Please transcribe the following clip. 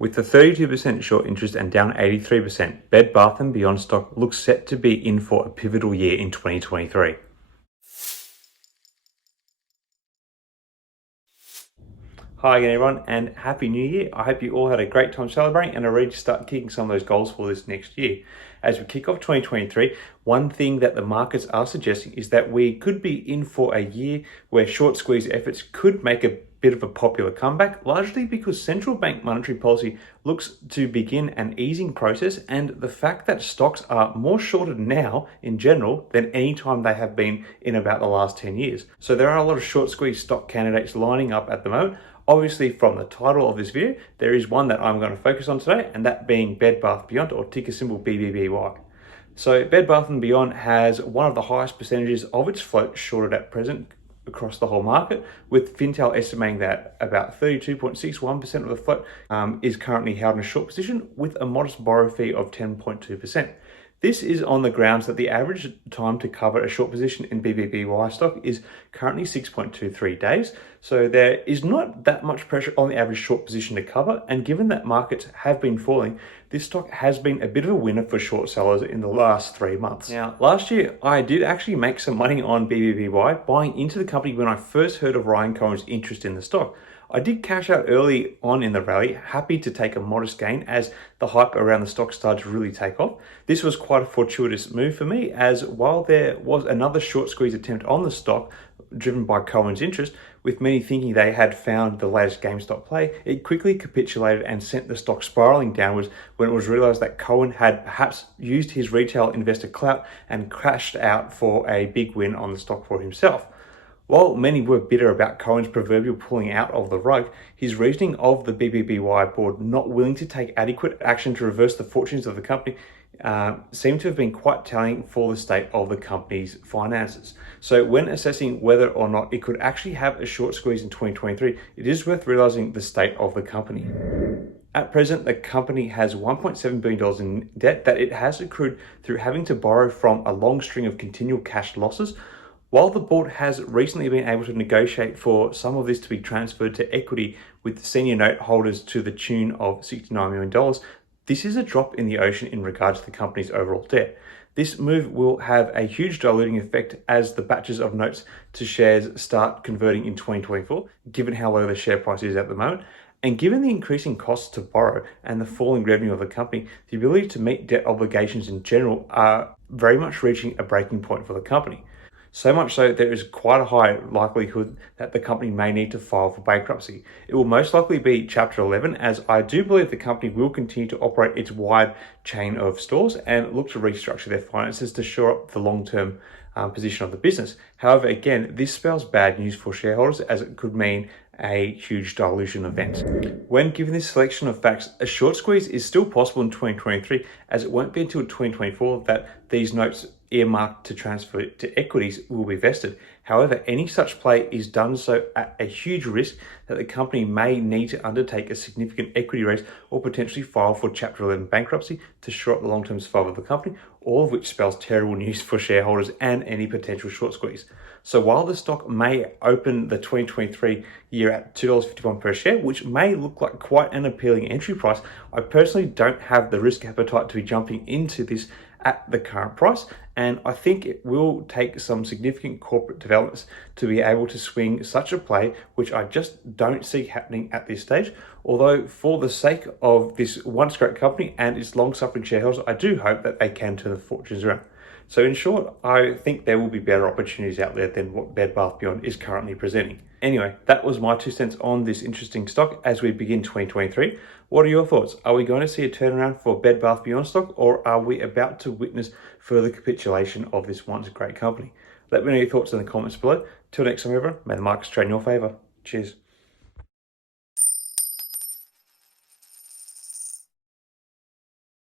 With the 32% short interest and down 83%, Bed Bath & Beyond stock looks set to be in for a pivotal year in 2023. Hi again everyone, and Happy New Year. I hope you all had a great time celebrating and are ready to start kicking some of those goals for this next year. As we kick off 2023, one thing that the markets are suggesting is that we could be in for a year where short squeeze efforts could make a bit of a popular comeback, largely because central bank monetary policy looks to begin an easing process, and the fact that stocks are more shorted now in general than any time they have been in about the last 10 years. So there are a lot of short squeeze stock candidates lining up at the moment. Obviously, from the title of this video, there is one that I'm going to focus on today, and that being Bed Bath & Beyond, or ticker symbol BBBY. So Bed Bath & Beyond has one of the highest percentages of its float shorted at present across the whole market, with Fintel estimating that about 32.61% of the float is currently held in a short position, with a modest borrow fee of 10.2%. This is on the grounds that the average time to cover a short position in BBBY stock is currently 6.23 days. So there is not that much pressure on the average short position to cover. And given that markets have been falling, this stock has been a bit of a winner for short sellers in the last 3 months. Now, last year, I did actually make some money on BBBY buying into the company when I first heard of Ryan Cohen's interest in the stock. I did cash out early on in the rally, happy to take a modest gain as the hype around the stock started to really take off. This was quite a fortuitous move for me, as while there was another short squeeze attempt on the stock driven by Cohen's interest, with many thinking they had found the latest GameStop play, it quickly capitulated and sent the stock spiraling downwards when it was realized that Cohen had perhaps used his retail investor clout and crashed out for a big win on the stock for himself. While many were bitter about Cohen's proverbial pulling out of the rug, his reasoning of the BBBY board not willing to take adequate action to reverse the fortunes of the company seemed to have been quite telling for the state of the company's finances. So when assessing whether or not it could actually have a short squeeze in 2023, it is worth realizing the state of the company. At present, the company has $1.7 billion in debt that it has accrued through having to borrow from a long string of continual cash losses. While the board has recently been able to negotiate for some of this to be transferred to equity with senior note holders to the tune of $69 million, this is a drop in the ocean in regards to the company's overall debt. This move will have a huge diluting effect as the batches of notes to shares start converting in 2024, given how low the share price is at the moment. And given the increasing costs to borrow and the falling revenue of the company, the ability to meet debt obligations in general are very much reaching a breaking point for the company. So much so, there is quite a high likelihood that the company may need to file for bankruptcy. It will most likely be Chapter 11, as I do believe the company will continue to operate its wide chain of stores and look to restructure their finances to shore up the long-term position of the business. However, again, this spells bad news for shareholders, as it could mean a huge dilution event. When given this selection of facts, a short squeeze is still possible in 2023, as it won't be until 2024 that these notes earmarked to transfer to equities will be vested. However, any such play is done so at a huge risk that the company may need to undertake a significant equity raise or potentially file for Chapter 11 bankruptcy to shore up the long-term survival of the company, all of which spells terrible news for shareholders and any potential short squeeze. So while the stock may open the 2023 year at $2.51 per share, which may look like quite an appealing entry price, I personally don't have the risk appetite to be jumping into this at the current price, and I think it will take some significant corporate developments to be able to swing such a play, which I just don't see happening at this stage. Although for the sake of this once great company and its long-suffering shareholders, I do hope that they can turn the fortunes around. So in short, I think there will be better opportunities out there than what Bed Bath & Beyond is currently presenting. Anyway, that was my 2 cents on this interesting stock as we begin 2023. What are your thoughts? Are we going to see a turnaround for Bed Bath & Beyond stock, or are we about to witness further capitulation of this once great company? Let me know your thoughts in the comments below. Till next time, everyone, may the markets trade in your favor. Cheers.